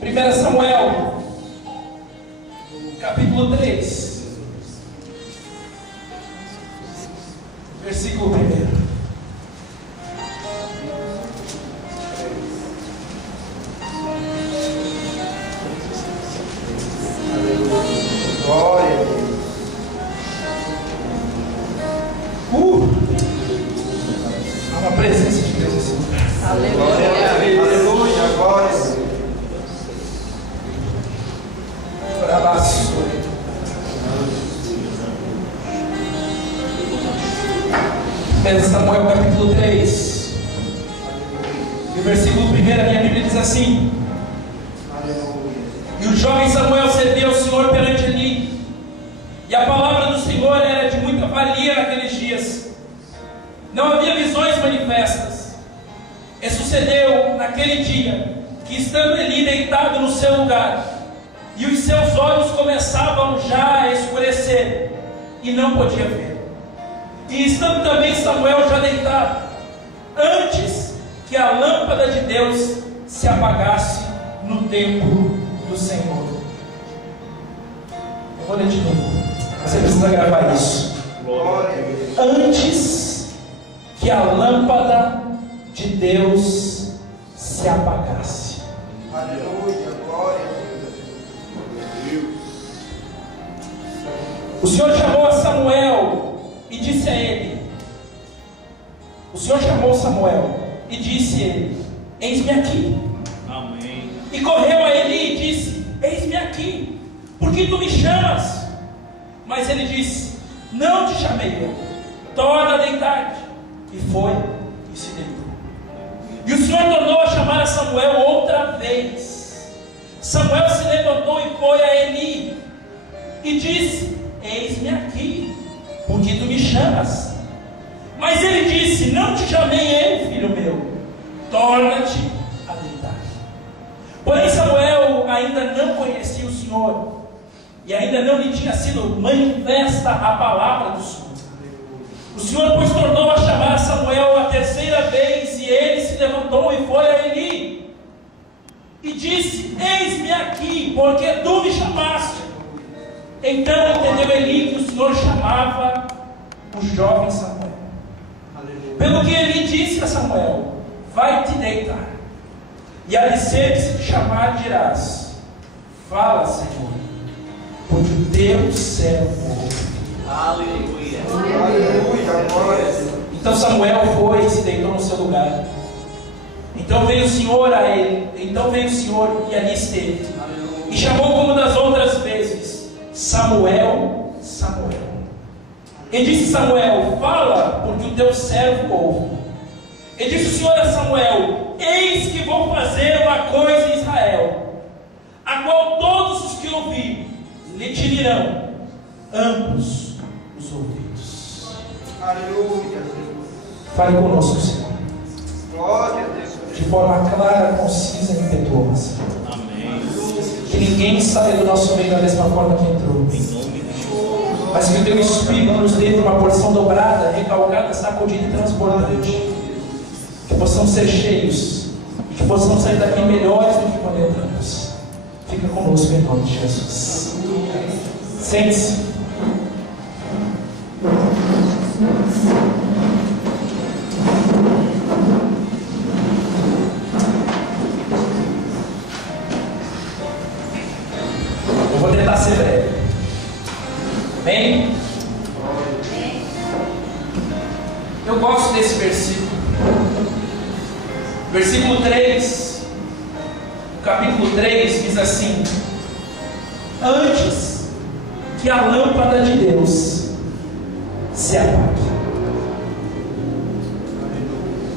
1 Samuel, capítulo 3, versículo 1. Glória a Deus. Há uma presença de Deus assim. Aleluia. Aleluia. Glória a Deus. 1 Samuel capítulo 3, e o versículo 1, a minha Bíblia diz assim: E o jovem Samuel serviu ao Senhor perante Eli, e a palavra do Senhor era de muita valia naqueles dias. Não havia visões manifestas. E sucedeu naquele dia que, estando Eli deitado no seu lugar, e os seus olhos começavam já a escurecer, e não podia ver. E estando também Samuel já deitado, antes que a lâmpada de Deus se apagasse no templo do Senhor. Eu vou ler de novo. Você precisa gravar isso. Antes que a lâmpada de Deus se apagasse. Aleluia. Glória a Deus. O Senhor chamou a Samuel e disse a ele. O Senhor chamou Samuel e disse a ele: Eis-me aqui. Amém. E correu a Eli e disse: Eis-me aqui, porque tu me chamas? Mas ele disse: Não te chamei eu, torna a deitar-te. E foi e se deitou. E o Senhor tornou a chamar a Samuel outra vez. Samuel se levantou e foi a Eli e disse: Eis-me aqui, porque tu me chamas? Mas ele disse: Não te chamei eu, filho meu, torna-te a deitar. Porém Samuel ainda não conhecia o Senhor, e ainda não lhe tinha sido manifesta a palavra do Senhor. O Senhor, pois, tornou a chamar Samuel a terceira vez, e ele se levantou e foi a Eli e disse: Eis-me aqui, porque tu me chamaste. Então entendeu Eli que o Senhor chamava o jovem Samuel. Pelo que Eli disse a Samuel: Vai-te deitar, e a ser que se te chamar dirás: Fala, Senhor, porque o teu servo ouve. Aleluia. Aleluia. Glória a Deus. Então Samuel foi e se deitou no seu lugar. Então veio o Senhor a ele. Então veio o Senhor e ali esteve. E chamou como das outras vezes: Samuel, Samuel. E disse Samuel: Fala, porque o teu servo ouve. E disse o Senhor a Samuel: Eis que vou fazer uma coisa em Israel, a qual todos os que ouvir lhe tirarão ambos os ouvidos. Aleluia. Fale conosco, Senhor, Glória a Deus. de forma clara, concisa e impetuosa. Amém. Que ninguém saia do nosso meio da mesma forma que entrou, Em nome de Jesus. mas que o teu Espírito nos dê uma porção dobrada, recalcada, sacudida e transbordante. Que possamos ser cheios e que possamos sair daqui melhores do que quando entramos. Fica conosco em nome de Jesus. Sente-se. Eu vou tentar ser breve. Bem? Eu gosto desse versículo. Versículo 3, o capítulo 3 diz assim: Antes que a lâmpada de Deus se apague.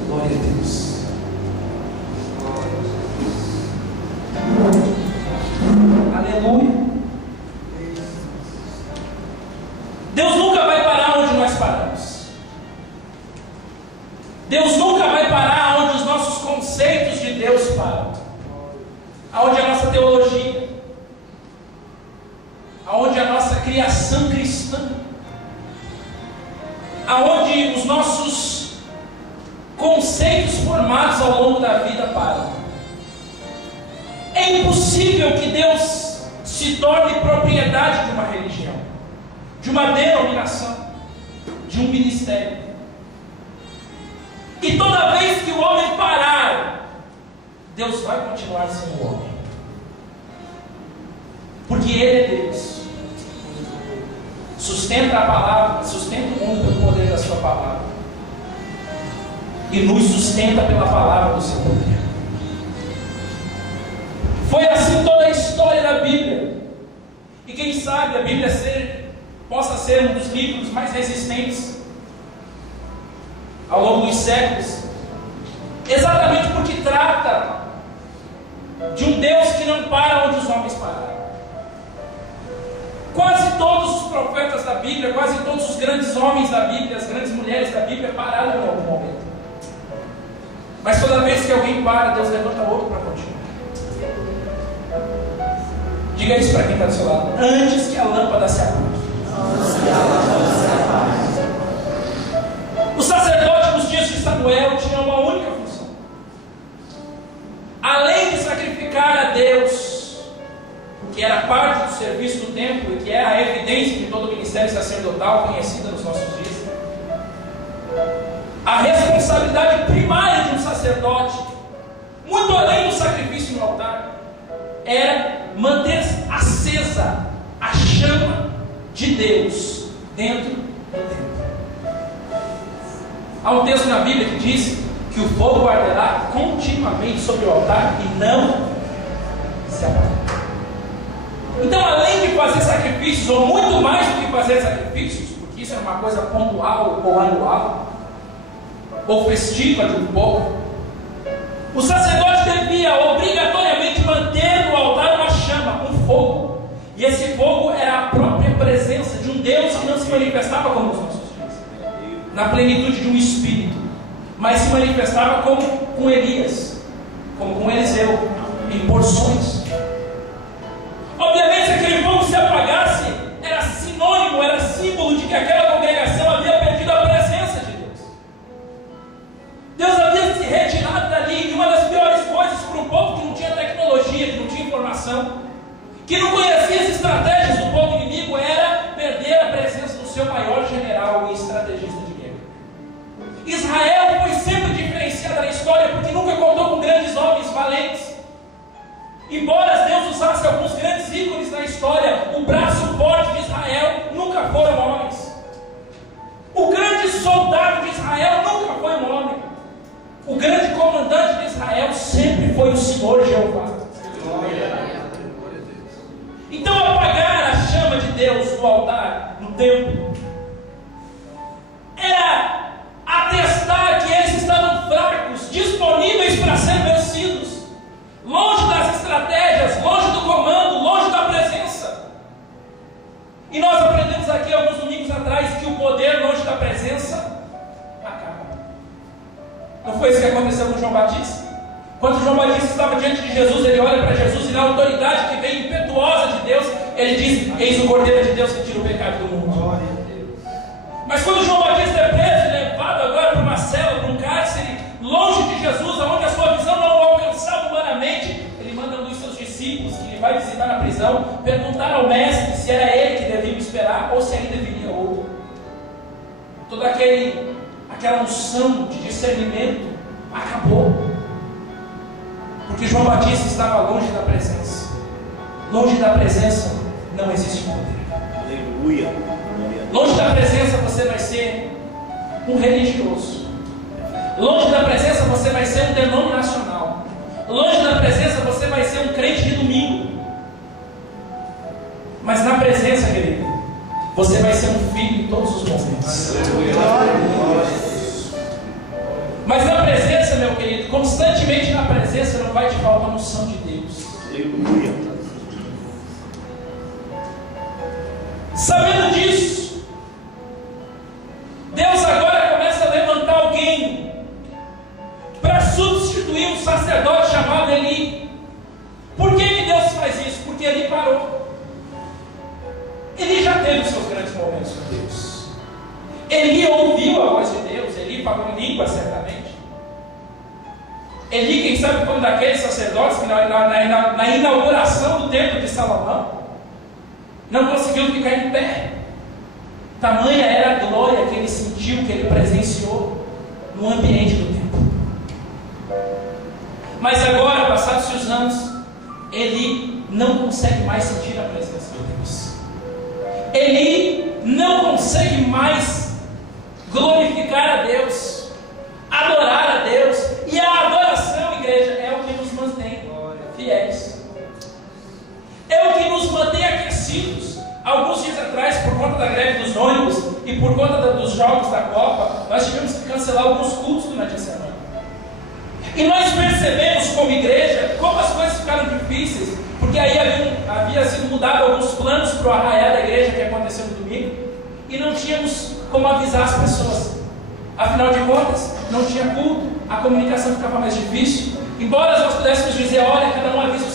Glória a Deus. Aleluia. Deus nunca vai parar onde nós paramos. Deus nunca vai parar onde os nossos conceitos de Deus param, aonde a nossa teologia, aonde a nossa criação cristã, aonde os nossos conceitos formados ao longo da vida param. é impossível que Deus se torne propriedade de uma religião, de uma denominação, de um ministério. E toda vez que o homem parar, Deus vai continuar sendo homem, porque Ele é Deus. Sustenta a palavra, sustenta o mundo pelo poder da sua palavra, e nos sustenta pela palavra do seu poder. Foi assim toda a história da Bíblia. E quem sabe a Bíblia possa ser um dos livros mais resistentes ao longo dos séculos, exatamente porque trata de um Deus que não para onde os homens pararam. Quase todos os profetas da Bíblia, quase todos os grandes homens da Bíblia, as grandes mulheres da Bíblia pararam em algum momento. Mas toda vez que alguém para, Deus levanta outro para continuar. Diga isso para quem está do seu lado. Antes que a lâmpada se apague. O sacerdote nos dias de Samuel tinha uma única função. Além de sacrificar a Deus, que era parte do serviço do templo e que é a evidência de todo o ministério sacerdotal conhecida nos nossos dias, a responsabilidade primária de um sacerdote, muito além do sacrifício no altar, era manter acesa a chama de Deus dentro do templo. Há um texto na Bíblia que diz que o fogo arderá continuamente sobre o altar e não se apagará. Então, além de fazer sacrifícios, ou muito mais do que fazer sacrifícios, porque isso é uma coisa pontual ou anual, ou festiva de um povo, o sacerdote devia obrigatoriamente manter no altar uma chama, um fogo. E esse fogo era a própria presença de um Deus que não se manifestava como nos nossos dias, na plenitude de um espírito, mas se manifestava como com Elias, como com Eliseu, em porções. Obviamente, se aquele fogo se apagasse, era sinônimo, era símbolo de que aquela congregação havia perdido a presença de Deus. Deus havia se retirado dali. E uma das piores coisas para um povo que não tinha tecnologia, que não tinha informação, que não conhecia as estratégias do povo inimigo, era perder a presença do seu maior general e estrategista de guerra. Israel foi sempre diferenciada na história porque nunca contou com grandes homens valentes. Embora Deus usasse alguns grandes ícones na história, o braço forte de Israel nunca foram homens. O grande soldado de Israel nunca foi um homem. O grande comandante de Israel sempre foi o Senhor Jeová. Então, apagar a chama de Deus no altar, no templo, era atestar que eles estavam fracos, disponíveis para ser vencidos, longe das estratégias, longe do comando, longe da presença. E nós aprendemos aqui alguns domingos atrás que o poder longe da presença acaba. Não foi isso que aconteceu com João Batista? Quando João Batista estava diante de Jesus, ele olha para Jesus e na autoridade que vem impetuosa de Deus, ele diz: eis o Cordeiro de Deus que tira o pecado do mundo. Mas quando João Batista é preso e levado agora para uma cela, para um cárcere, longe de Jesus, onde a sua visão não o alcançava humanamente, ele manda um dos seus discípulos, que ele vai visitar na prisão, perguntar ao mestre se era ele que devia esperar ou se ainda viria outro. Toda aquela unção de discernimento acabou, porque João Batista estava longe da presença. Longe da presença não existe poder. Aleluia. Longe da presença você vai ser um religioso. Longe da presença você vai ser um denominacional. Longe da presença você vai ser um crente de domingo. Mas na presença, querido, você vai ser um filho em todos os momentos. Mas na presença, meu querido, constantemente na presença não vai te faltar a unção de Deus. Aleluia. Sabendo disso, Deus agora começa a levantar alguém para substituir um sacerdote chamado Eli. Por que Deus faz isso? Porque Eli parou. Eli já teve os seus grandes momentos com Deus. Eli ouviu a voz de Deus. Eli falou em língua certamente. Eli, quem sabe, foi um daqueles sacerdotes que na inauguração do templo de Salomão não conseguiu ficar em pé. Tamanha era a glória que ele sentiu, que ele presenciou no ambiente do templo. Mas agora, passados os anos, Eli não consegue mais sentir a presença de Deus. Eli não consegue mais glorificar a Deus, adorar a Deus. E a adoração, igreja, é o que nos mantém fiéis, é o que nos mantém aquecidos. Alguns dias atrás, por conta da greve dos ônibus e por conta dos jogos da Copa, nós tivemos que cancelar alguns cultos durante a semana. E nós percebemos como igreja como as coisas ficaram difíceis, porque aí havia sido mudado alguns planos para o arraial da igreja que aconteceu no domingo, e não tínhamos como avisar as pessoas. Afinal de contas, não tinha culto, a comunicação ficava mais difícil. Embora nós pudéssemos dizer, olha, cada um avisa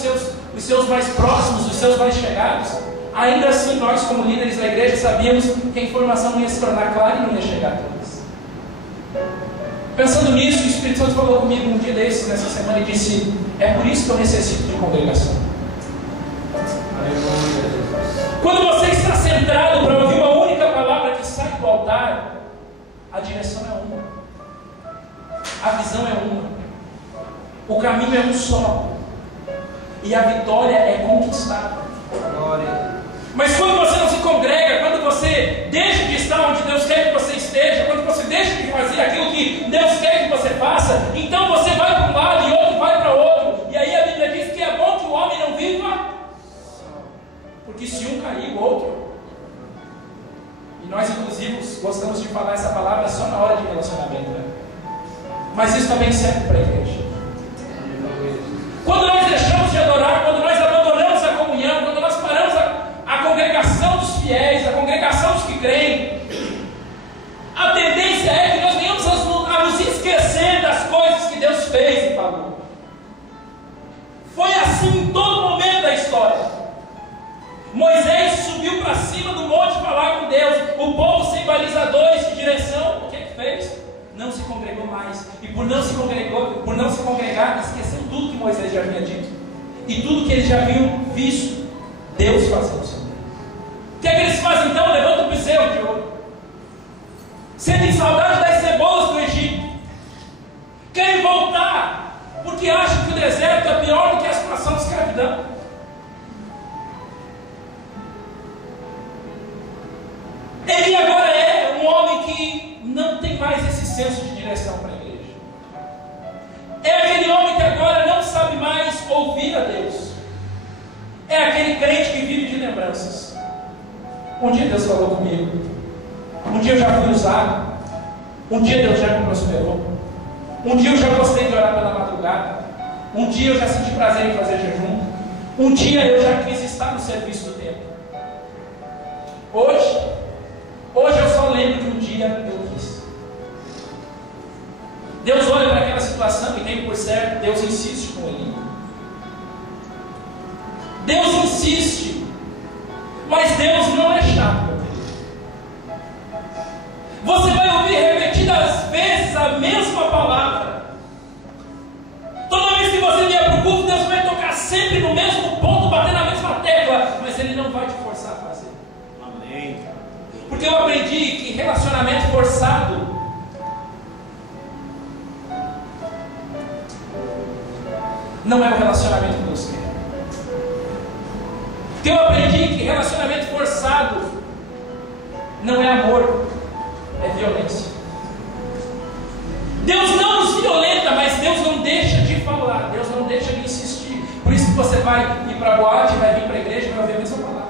os seus mais próximos, os seus mais chegados, ainda assim nós, como líderes da igreja, sabíamos que a informação não ia se tornar clara e não ia chegar a todos. Pensando nisso, o Espírito Santo falou comigo um dia desses, nessa semana, e disse: é por isso que eu necessito de congregação. Quando você está centrado para ouvir uma única palavra que sai do altar, a direção é uma, a visão é uma, o caminho é um só, e a vitória é conquistada. Mas quando você não se congrega, quando você deixa de estar onde Deus quer que você esteja, quando você deixa de fazer aquilo que Deus quer que você faça, então você vai para um lado e outro vai para outro. E aí a Bíblia diz que é bom que o homem não viva, porque se um cair, o outro. E nós, inclusive, gostamos de falar essa palavra só na hora de relacionamento, né? Mas isso também serve para a igreja. Quando nós deixamos de adorar, quando nós abandonamos a comunhão, quando nós paramos a congregação dos fiéis, a congregação dos que creem, a tendência é que nós venhamos a nos esquecer das coisas que Deus fez e falou. Foi assim em todo momento da história. Moisés subiu para cima do monte falar com Deus, o povo sem balizadores de direção, o que ele fez? Não se congregou mais, e por não se congregar, esqueceu tudo que Moisés já havia dito, e tudo que eles já haviam visto Deus fazendo. O que é que eles fazem então? Levantam o bezerro de ouro, sentem saudade das cebolas do Egito, querem voltar, porque acham que o deserto é pior do que a situação de escravidão. Ele agora é um homem que não tem mais esse senso de direção para a igreja. É aquele homem que agora não sabe mais ouvir a Deus. É aquele crente que vive de lembranças. Um dia Deus falou comigo. Um dia eu já fui usado. Um dia Deus já me prosperou. Um dia eu já gostei de orar pela madrugada. Um dia eu já senti prazer em fazer jejum. Um dia eu já quis estar no serviço do templo. Hoje eu só lembro que um dia eu quis. Deus olha para aquela situação e tem por certo, Deus insiste com ele. Deus insiste, mas Deus não é chato, meu querido. Você vai ouvir repetidas vezes a mesma palavra. Toda vez que você vier para o culto, Deus vai tocar sempre no mesmo ponto, bater na mesma tecla, mas Ele não vai te forçar a fazer. Amém. Porque eu aprendi que relacionamento forçado não é o relacionamento que Deus quer. Porque eu aprendi que relacionamento forçado não é amor, é violência. Deus não nos violenta, mas Deus não deixa de falar, Deus não deixa de insistir. Por isso que você vai ir para a boate, vai vir para a igreja e vai ouvir a mesma palavra.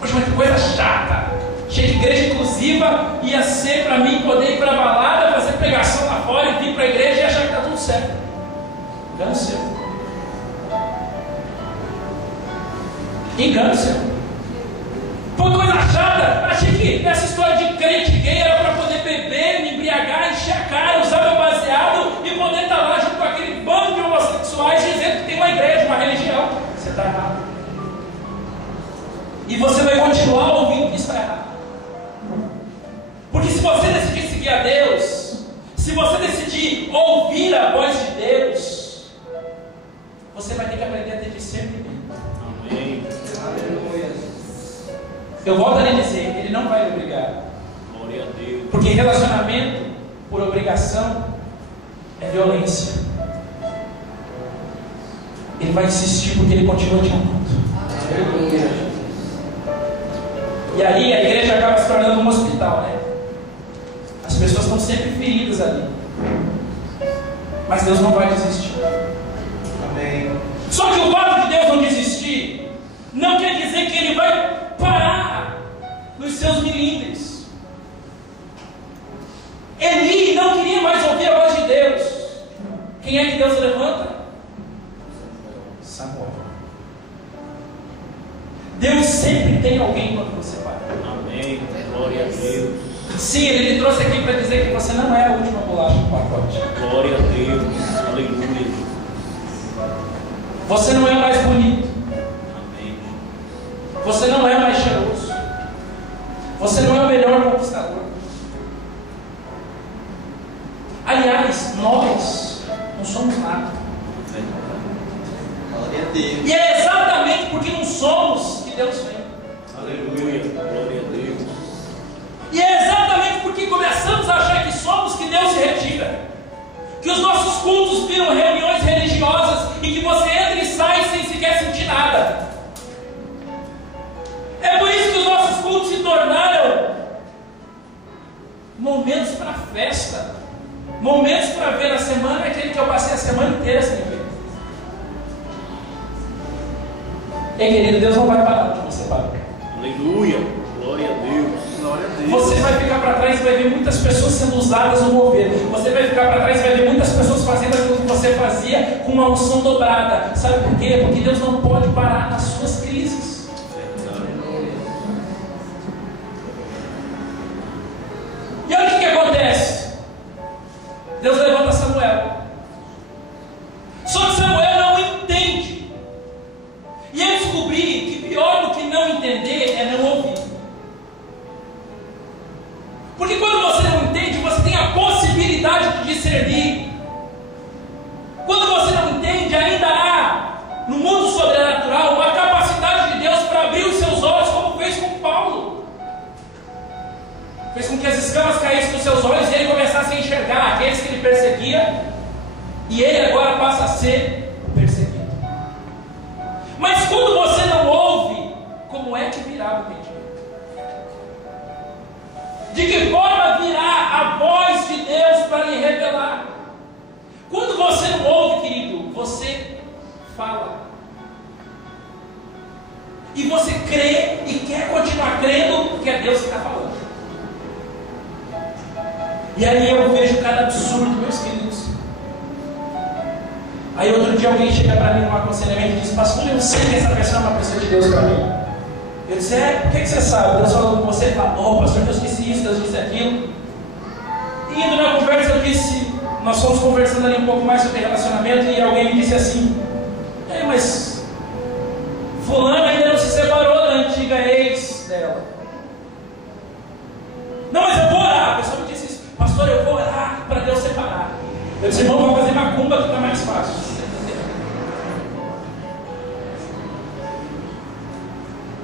Poxa, mas que coisa chata. Cheia de igreja inclusiva, ia ser para mim poder ir para a balada, fazer pregação lá fora e vir para a igreja e achar que está tudo certo. Engano seu. Engano seu. Foi coisa chata. Achei que essa história de crente gay era para poder beber, me embriagar, encher a cara, usar meu baseado e poder estar lá junto com aquele bando de homossexuais dizendo que tem uma igreja, uma religião. Você está errado. E você vai continuar ouvindo que está errado. Porque se você decidir seguir a Deus, se você decidir ouvir a você vai ter que aprender a ter discernimento. Amém. Aleluia. Eu volto a lhe dizer, ele não vai lhe obrigar. Glória a Deus. Porque relacionamento por obrigação é violência. Ele vai insistir porque ele continua te amando. Aleluia. E aí a igreja acaba se tornando um hospital, né? As pessoas estão sempre feridas ali. Mas Deus não vai desistir. Amém. Só que o fato de Deus não desistir não quer dizer que Ele vai parar nos seus milímetros. Eli não queria mais ouvir a voz de Deus. Quem é que Deus levanta? Samuel. Deus sempre tem alguém quando você para. Amém. Glória a Deus. Sim, Ele lhe trouxe aqui para dizer que você não é a última bolacha do pacote. Glória a Deus. Aleluia. Você não é o mais bonito. Amém. Você não é o mais cheiroso. Você não é o melhor conquistador. Aliás, nós não somos nada. Glória a Deus. E é exatamente porque não somos que Deus vem. Aleluia. Glória a Deus. E é exatamente porque começamos a achar que somos que Deus se retira. Que os nossos cultos viram reuniões religiosas e que você entra e sai sem sequer sentir nada. É por isso que os nossos cultos se tornaram momentos para festa, momentos para ver. Na semana é aquele que eu passei a semana inteira sem ver. Ei, querido, Deus não vai parar de você parar. Aleluia. Glória a Deus. Glória a Deus. Você vai ficar para trás e vai ver muitas pessoas sendo usadas no mover. Você vai ficar para trás e vai ver muitas pessoas fazendo aquilo que você fazia com uma unção dobrada. Sabe por quê? Porque Deus não pode parar nas suas crises. E olha o que acontece. Deus levanta Samuel. Só que Samuel não entende. E eu descobri que pior do que não entender é não ouvir. Porque quando você não entende, você tem a possibilidade de discernir. Quando você não entende, ainda há no mundo sobrenatural uma capacidade de Deus para abrir os seus olhos, como fez com Paulo. Fez com que as escamas caíssem dos seus olhos e ele começasse a enxergar aqueles que ele perseguia, e ele agora passa a ser perseguido. Mas quando você não ouve, como é que virá o entendimento? De que forma virá a voz de Deus para lhe revelar? Quando você não ouve, querido, você fala. E você crê e quer continuar crendo que é Deus que está falando. E aí eu vejo cada absurdo, meus queridos. Aí outro dia alguém chega para mim num aconselhamento e diz: pastor, eu sei que essa pessoa é uma pessoa de Deus para mim. Eu disse: por que você sabe? Deus falou com você. Ele falou: pastor, Deus disse isso, Deus disse aquilo. E indo na conversa eu disse, nós fomos conversando ali um pouco mais sobre relacionamento, e alguém me disse assim: mas fulano ainda não se separou da antiga ex dela. Não, mas eu vou orar. A pessoa me disse isso: pastor, eu vou orar para Deus separar. Eu disse: irmão, vou fazer macumba que está mais fácil.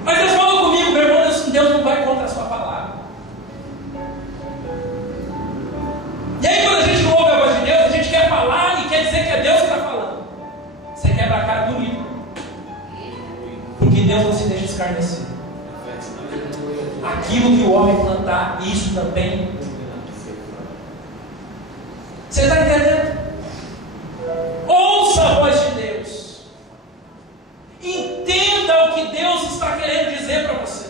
Mas Deus falou comigo, meu irmão, Deus não vai contra a sua palavra. E aí quando a gente não ouve a voz de Deus, a gente quer falar e quer dizer que é Deus que está falando. Você quebra a cara bonito. Porque Deus não se deixa escarnecer. Aquilo que o homem plantar, isso também. Você está entendendo? Ouça a voz de Deus. Entenda o que Deus está querendo dizer para você.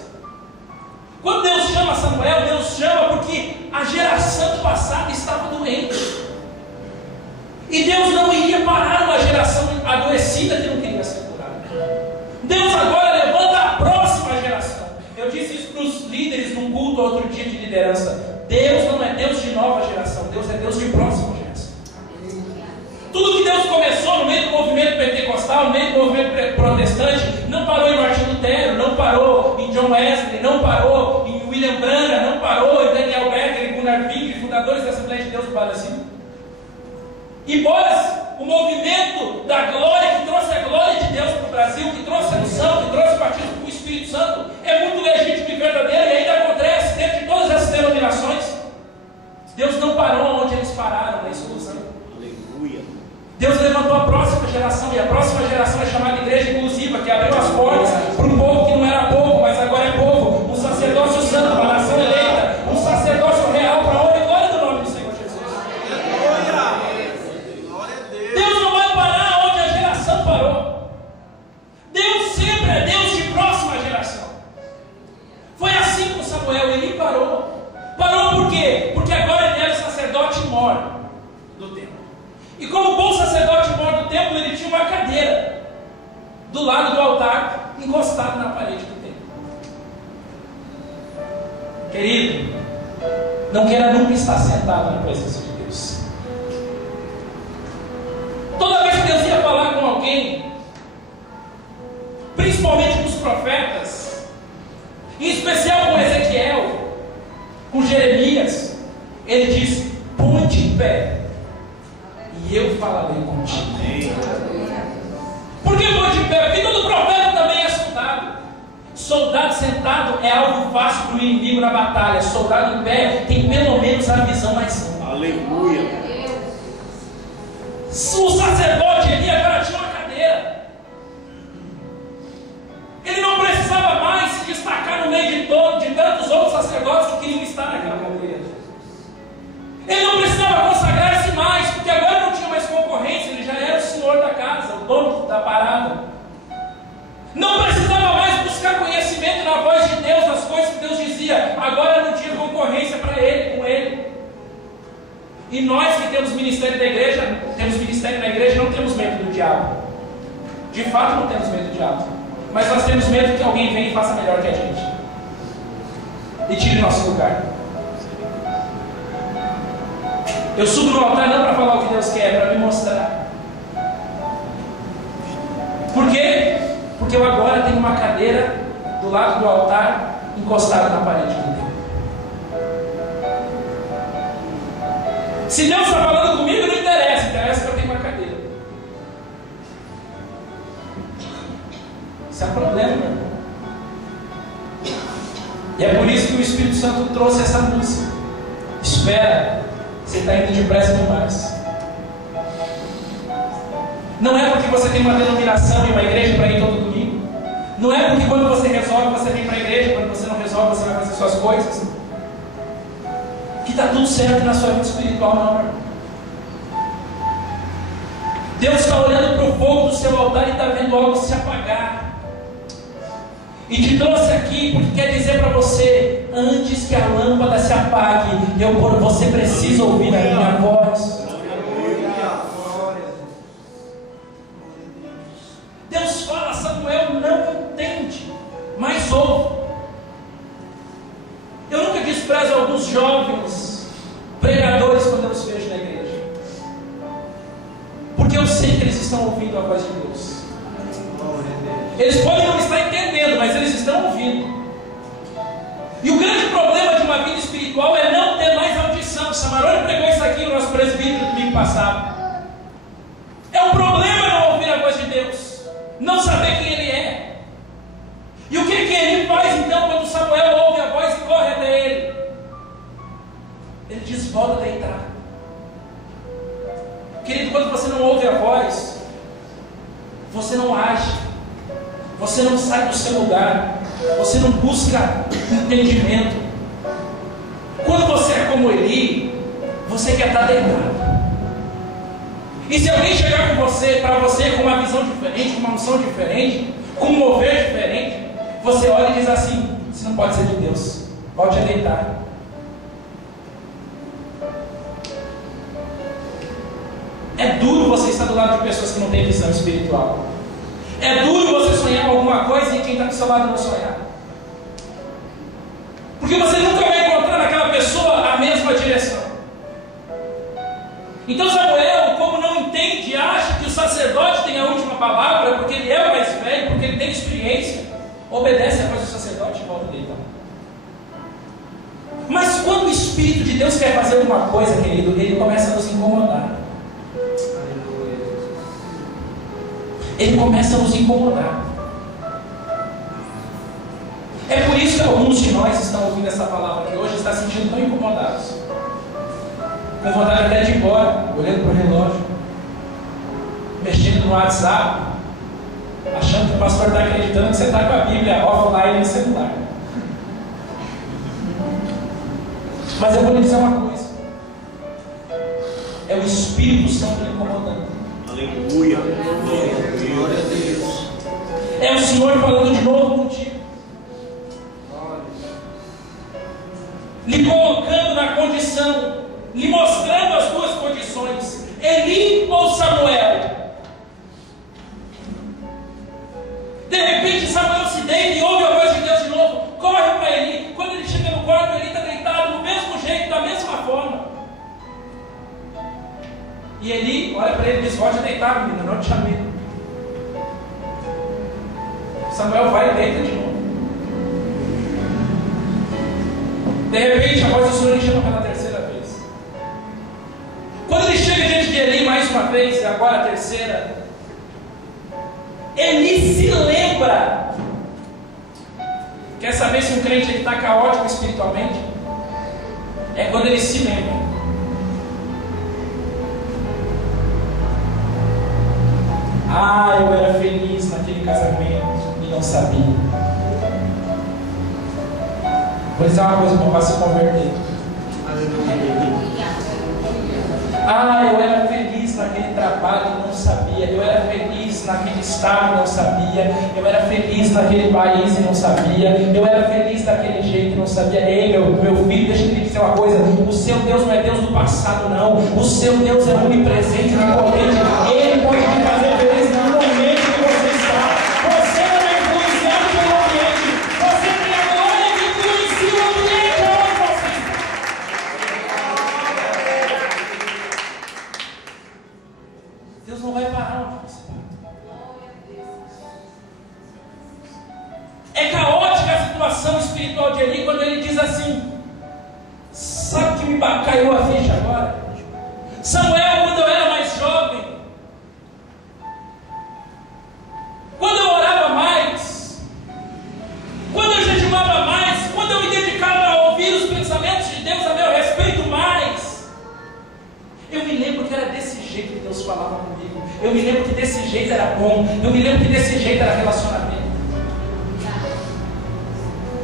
Quando Deus chama Samuel, Deus chama porque a geração passada estava doente. E Deus não iria parar uma geração adoecida que não queria ser curada. Deus agora levanta a próxima geração. Eu disse isso para os líderes num culto outro dia de liderança. Deus não é Deus de nova geração, Deus é Deus de próxima geração. Tudo que Deus começou no meio do movimento pentecostal, no meio do movimento protestante, não parou em Martin Lutero, não parou em John Wesley, não parou em William Branham, não parou em Daniel Becker e Gunnar Wigg, fundadores da Assembleia de Deus do Brasil. Embora o movimento da glória que trouxe a geração, e a próxima geração é chamada igreja inclusiva, que abriu as portas para um povo que não era povo, mas agora é povo, um sacerdócio santo, uma nação eleita, um sacerdócio real para a honra e glória do nome do Senhor Jesus. Deus não vai parar onde a geração parou. Deus sempre é Deus de próxima geração. Foi assim com Samuel, ele parou. Parou por quê? Porque agora ele era o sacerdote mor do templo. E como bom sacerdote mor do templo, ele tinha uma cadeira do lado do altar, encostado na parede do templo. Querido, não queira nunca estar sentado na presença de Deus. Toda vez que Deus ia falar com alguém, principalmente com os profetas, em especial com Ezequiel, com Jeremias, ele disse: ponte em pé e eu falarei contigo. Por que ponte em pé? Porque todo profeta também é soldado. Soldado sentado é algo fácil para o inimigo na batalha. Soldado em pé tem pelo menos a visão mais ampla. Aleluia. O sacerdote ali agora tinha uma cadeira. Ele não precisava mais se destacar no meio de tantos outros sacerdotes que queriam estar naquela cadeira. Ele não precisava consagrar-se mais, porque agora não tinha mais concorrência, ele já era o senhor da casa, o dono da parada. Não precisava mais buscar conhecimento na voz de Deus, nas coisas que Deus dizia. Agora não tinha concorrência para ele, com ele. E nós que temos ministério da igreja, temos ministério na igreja, não temos medo do diabo. De fato não temos medo do diabo. Mas nós temos medo que alguém venha e faça melhor que a gente e tire nosso lugar. Eu subo no altar não para falar o que Deus quer, é para me mostrar. Por quê? Porque eu agora tenho uma cadeira do lado do altar, encostada na parede do templo. Se Deus está falando comigo, não interessa, interessa que eu tenho uma cadeira. Isso é um problema, meu irmão. E é por isso que o Espírito Santo trouxe essa música. Espera, você está indo depressa demais. Não é porque você tem uma denominação e uma igreja para ir todo domingo. Não é porque quando você resolve, você vem para a igreja. Quando você não resolve, você vai fazer suas coisas. Que está tudo certo na sua vida espiritual, não, meu irmão. Deus está olhando para o fogo do seu altar e está vendo algo se apagar. E te trouxe aqui porque quer dizer para você: antes que a lâmpada se apague, você precisa ouvir a minha voz. Deus fala, Samuel não entende, mas ouve. Eu nunca desprezo alguns jovens pregadores quando eu os vejo na igreja, porque eu sei que eles estão ouvindo a voz de Deus. Eles podem não estar entendendo, mas eles estão ouvindo. E o grande problema de uma vida espiritual é não ter mais audição. Samarone pregou isso aqui no nosso presbítero no domingo passado. É um problema não ouvir a voz de Deus, não saber quem Ele é. E o que ele faz então quando Samuel ouve a voz e corre até ele? Ele diz: volta a deitar. Querido, quando você não ouve a voz, você não age, você não sai do seu lugar, você não busca entendimento. Quando você é como Eli, você quer estar deitado. E se alguém chegar com você, para você com uma visão diferente, com uma unção diferente, com um mover diferente, você olha e diz assim: isso não pode ser de Deus, volte a deitar. É duro você estar do lado de pessoas que não têm visão espiritual. É duro você sonhar alguma coisa e quem está do seu lado não sonhar. Porque você nunca vai encontrar naquela pessoa a mesma direção. Então Samuel, como não entende, acha que o sacerdote tem a última palavra, porque ele é o mais velho, porque ele tem experiência, obedece a voz do sacerdote e volta a deitar. Mas quando o Espírito de Deus quer fazer alguma coisa, querido, ele começa a nos incomodar. Ele começa a nos incomodar. É por isso que alguns de nós estão ouvindo essa palavra aqui hoje, estão se sentindo tão incomodados, com vontade até de ir embora, olhando para o relógio. mexendo no WhatsApp, achando que o pastor está acreditando que você está com a Bíblia offline no celular. Mas eu vou lhe dizer uma coisa: é o Espírito Santo lhe incomodando. Aleluia. Glória a Deus. É o Senhor falando de novo contigo, lhe colocando na condição, lhe mostrando as duas condições: Eli ou Samuel. De repente Samuel se deita e ouve a voz de Deus de novo, corre para Eli. Quando ele chega no quarto, Eli está deitado do mesmo jeito, da mesma forma. E Eli olha para ele e diz: pode deitar, menina, não te chamei. Samuel vai e deita de novo. De repente a voz do Senhor lhe chama pela terceira vez. Quando ele chega diante de Eli mais uma vez, e agora a terceira, Eli se lembra. Quer saber se um crente está caótico espiritualmente? É quando ele se lembra. Ah, eu era feliz naquele casamento e não sabia. Vou dizer uma coisa, meu pai se converter. Ah, eu era feliz naquele trabalho e não sabia. Eu era feliz naquele estado e não sabia. Eu era feliz naquele país e não sabia. Eu era feliz daquele jeito e não sabia. Ei, meu filho, deixa eu te dizer uma coisa: o seu Deus não é Deus do passado, não. O seu Deus é onipresente, onipotente. Ele pode te fazer feliz no momento que você está. Você não é influenciado pelo ambiente. Você tem a glória que influencia o ambiente onde você está. Deus não vai parar onde você está. É caótica a situação espiritual de Eli quando ele diz assim: sabe que me caiu a ficha agora? Samuel, quando eu era mais jovem, quando eu orava mais, quando eu jejuava mais, quando eu me dedicava a ouvir os pensamentos de Deus a meu respeito mais, eu me lembro que era desse jeito que Deus falava comigo. Eu me lembro que desse jeito era bom. Eu me lembro que desse jeito era relacionamento.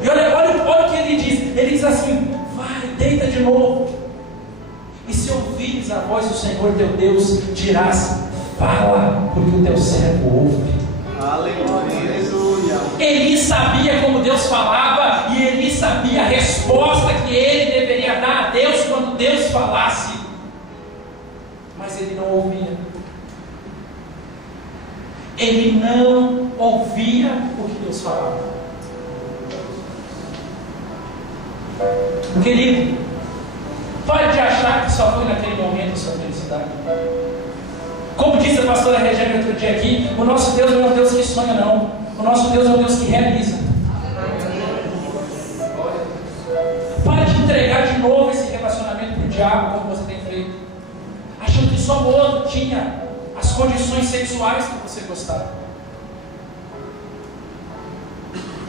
E olha o que ele diz. Ele diz assim: vai, deita de novo. E se ouvires a voz do Senhor teu Deus, dirás: fala, porque o teu servo ouve. Aleluia. Eli sabia como Deus falava, e Eli sabia a resposta que ele deveria dar a Deus quando Deus falasse. Mas ele não ouvia. Ele não ouvia o que Deus falava. Querido, pare de achar que só foi naquele momento a sua felicidade. Como disse a pastora Regina outro dia aqui, o nosso Deus não é um Deus que sonha, não. O nosso Deus é um Deus que realiza. Pare de entregar de novo esse relacionamento para o diabo, como você tem feito, achando que só o outro tinha as condições sexuais que você gostava.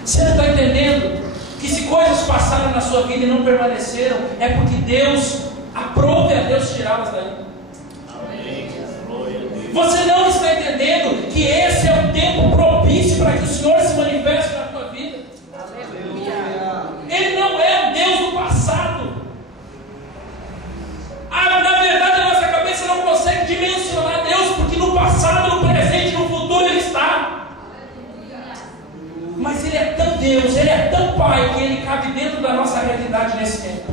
Você não está entendendo que se coisas passaram na sua vida e não permaneceram, é porque Deus aprove a Deus tirá-las daí. Amém. Glória a Deus. Você não está entendendo que esse é o tempo propício para que o Senhor se manifeste na tua vida. Ele não é o Deus do passado. Na verdade, a nossa cabeça não consegue dimensionar Deus, porque no passado, no presente, no futuro Ele está. Mas Ele é tão Deus, Ele é tão Pai, que Ele cabe dentro da nossa realidade nesse tempo.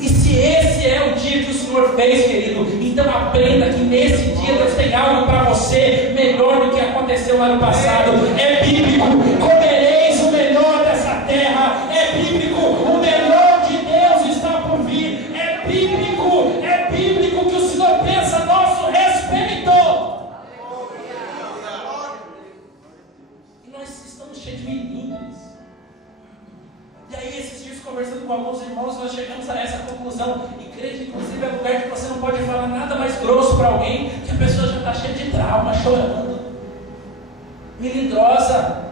E se esse é o dia que o Senhor fez, querido, então aprenda que nesse dia Deus tem algo para você melhor do que aconteceu lá no passado. É bíblico: comereis o melhor dessa terra. É bíblico: o melhor de Deus está por vir. É bíblico que o Senhor pensa a nosso respeito. E nós estamos cheios de milímetros. E aí, esses dias, conversando com alguns irmãos, nós chegamos a essa conclusão. Igreja, inclusive, é lugar que você não pode falar nada mais grosso para alguém, que a pessoa já está cheia de trauma, chorando, melindrosa.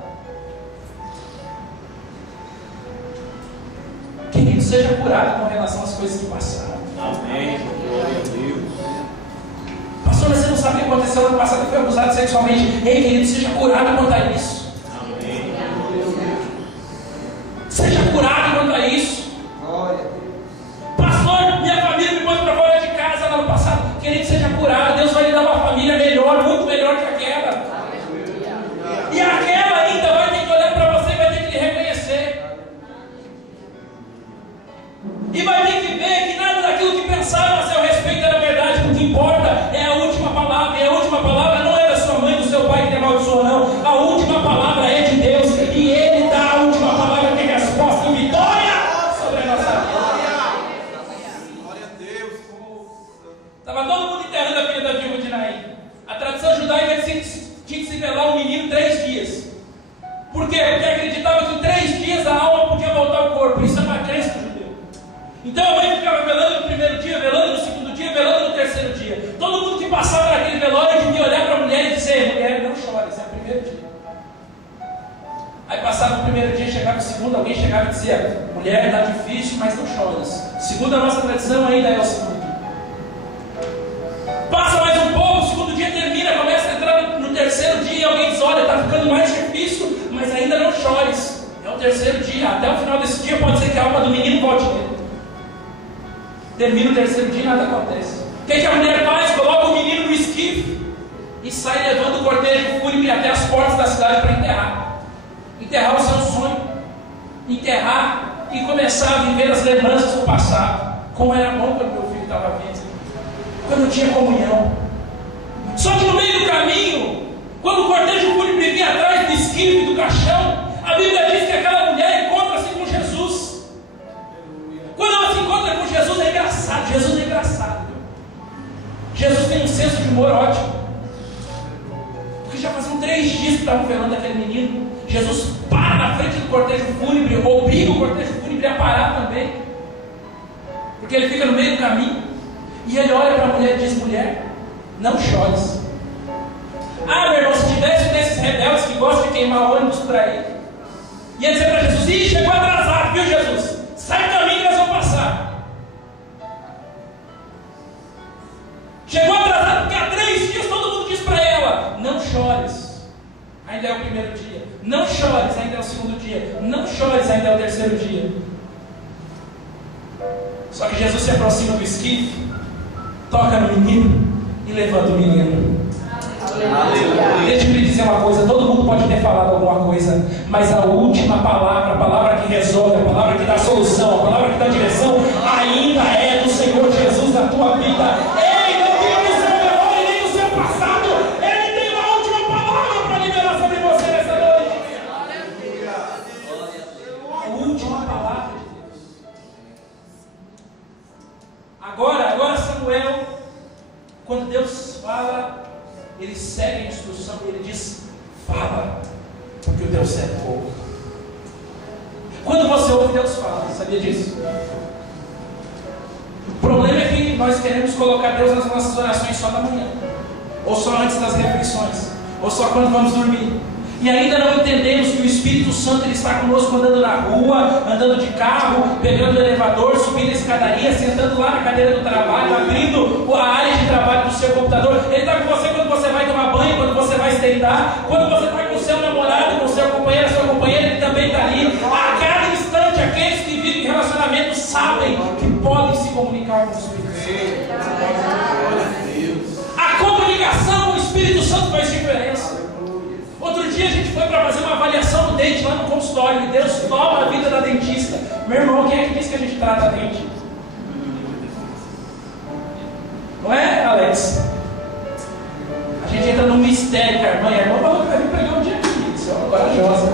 Querido, seja curado com relação às coisas que passaram. Amém. Glória a Deus. Pastor, mas você não sabe o que aconteceu ano passado, que foi abusado sexualmente. Ei, querido, seja curado quanto a isso. Seja curado quanto a isso. Pastor, minha família me pôs para fora de casa no ano passado. Querido, seja curado. Deus vai lhe dar uma família melhor, muito melhor que aquela. E aquela ainda vai ter que olhar para você e vai ter que lhe reconhecer. E vai ter que ver que nada daquilo que pensava a seu respeito era verdade. O que importa é a última palavra. E a última palavra não é da sua mãe, do seu pai que te amaldiçoou, não. A última palavra é de Deus. E Ele dá a última palavra de resposta e vitória sobre a nossa vida. Glória a Deus. Estava todo mundo enterrando a filha da viúva de Naim. A tradição judaica tinha que se velar o menino 3 dias. Por quê? Porque acreditava que em 3 dias a alma podia voltar ao corpo. Isso é uma crença do judeu. Então a mãe ficava velando no primeiro dia, velando no segundo dia, velando no terceiro dia. Todo mundo que passava naquele velório devia olhar para a mulher e dizer: mulher, não chore, esse é o primeiro dia. Aí passava o primeiro dia, chegava o segundo, alguém chegava e dizia: mulher, está difícil, mas não choras. Segundo a nossa tradição, ainda é o segundo dia. Passa mais um pouco, o segundo dia termina, começa a entrar no terceiro dia, e alguém diz: olha, está ficando mais difícil, mas ainda não chores. É o terceiro dia, até o final desse dia pode ser que a alma do menino volte nele. Termina o terceiro dia e nada acontece. O que a mulher faz? Coloca o menino no esquife e sai levando o cortejo fúnebre até as portas da cidade para enterrar. Enterrar o seu sonho, enterrar e começar a viver as lembranças do passado. Como era bom quando meu filho estava vivo, quando tinha comunhão. Só que no meio do caminho, quando o cortejo fúnebre vinha atrás do esquife, do caixão, a Bíblia diz que aquela mulher encontra-se com Jesus. Quando ela se encontra com Jesus, é engraçado. Jesus é engraçado. Jesus tem um senso de humor ótimo. Porque já faziam 3 dias que estavam velando aquele menino. Jesus para na frente do cortejo fúnebre, obriga o cortejo fúnebre a parar também. Porque ele fica no meio do caminho. E ele olha para a mulher e diz: mulher, não chores. Ah, meu irmão, se tivesse um desses rebeldes que gostam de queimar ônibus por aí, ia dizer para Jesus: ih, chegou atrasado, viu, Jesus? Sai do caminho que nós vamos passar. Chegou atrasado porque há 3 dias todo mundo diz para ela: não chores, ainda é o primeiro dia. Não chores, ainda é o segundo dia. Não chores, ainda é o terceiro dia. Só que Jesus se aproxima do esquife, toca no menino e levanta o menino. Deixa eu lhe dizer uma coisa: todo mundo pode ter falado alguma coisa, mas a última palavra, a palavra que resolve, a palavra que dá solução, a palavra que dá direção, ainda é do Senhor Jesus na tua vida. Ele não tem o seu memória nem o seu passado. Ele tem uma última palavra para liberar sobre você nessa noite. A última palavra de Deus. Agora Samuel, quando Deus fala, ele segue a instrução e ele diz: fala, porque o teu servo ouve. Quando você ouve, Deus fala. Sabia disso? O problema é que nós queremos colocar Deus nas nossas orações só da manhã, ou só antes das refeições, ou só quando vamos dormir. E ainda não entendemos que o Espírito Santo ele está conosco andando na rua, andando de carro, pegando o elevador, subindo a escadaria, sentando lá na cadeira do trabalho, abrindo a área de trabalho do seu computador. Ele está com você quando você vai tomar banho, quando você vai se deitar, quando você está com o seu namorado, com o seu companheiro, a sua companheira, ele também está ali. A cada instante, aqueles que vivem em relacionamento sabem que podem se comunicar com o Espírito Santo. A comunicação com o Espírito Santo faz diferença. Outro dia a gente foi para fazer uma avaliação do dente lá no consultório e Deus toma a vida da dentista. Meu irmão, quem é que disse que a gente trata dente? Não é, Alex? A gente entra num mistério com a irmã falou que vai vir pregar um dia aqui. Isso é uma corajosa.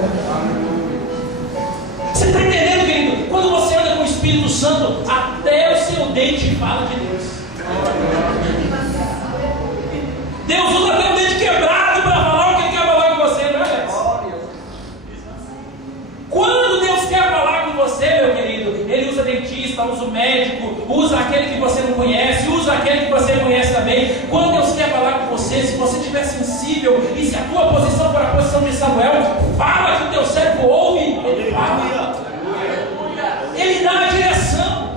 Você está entendendo, querido? Quando você anda com o Espírito Santo, até o seu dente fala de Deus. Deus usa até o dente quebrado para falar o que ele quer falar com você, não é, Alex? Quando Deus quer falar com você, meu querido, Ele usa dentista, usa o médico, usa aquele que você não conhece, usa aquele que você conhece também. Quando Deus quer falar com você, se você estiver sensível e se a tua posição for a posição de Samuel, fala que o teu servo ouve, ele fala. Ele dá a direção.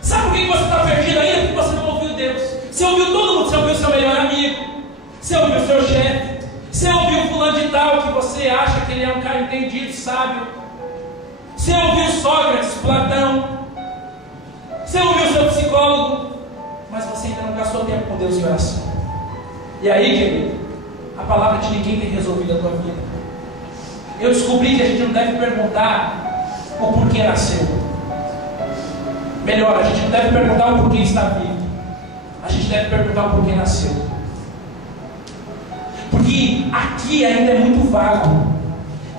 Sabe por que você está perdido ainda? Porque você não ouviu Deus. Você ouviu todo mundo, você ouviu seu melhor amigo. você acha que ele é um cara entendido, sábio. Você ouviu Sócrates, Platão. Você ouviu seu psicólogo. Mas você ainda não gastou tempo com Deus em oração. E aí, querido, a palavra de ninguém tem resolvido a tua vida. Eu descobri que a gente não deve perguntar o porquê nasceu. Melhor, a gente não deve perguntar o porquê está vivo. A gente deve perguntar o porquê nasceu. Porque aqui ainda é muito vago.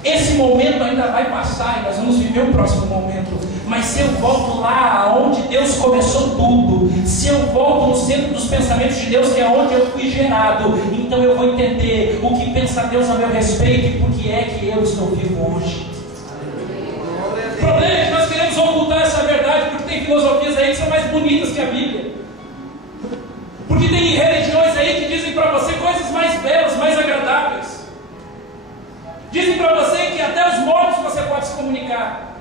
Esse momento ainda vai passar e nós vamos viver o próximo momento. Mas se eu volto lá onde Deus começou tudo, se eu volto no centro dos pensamentos de Deus, que é onde eu fui gerado, então eu vou entender o que pensa Deus a meu respeito e por que é que eu estou vivo hoje. O problema é que nós queremos ocultar essa verdade porque tem filosofias aí que são mais bonitas que a Bíblia. Porque tem religiões aí que dizem para você coisas mais belas, mais agradáveis. Dizem para você que até os mortos você pode se comunicar.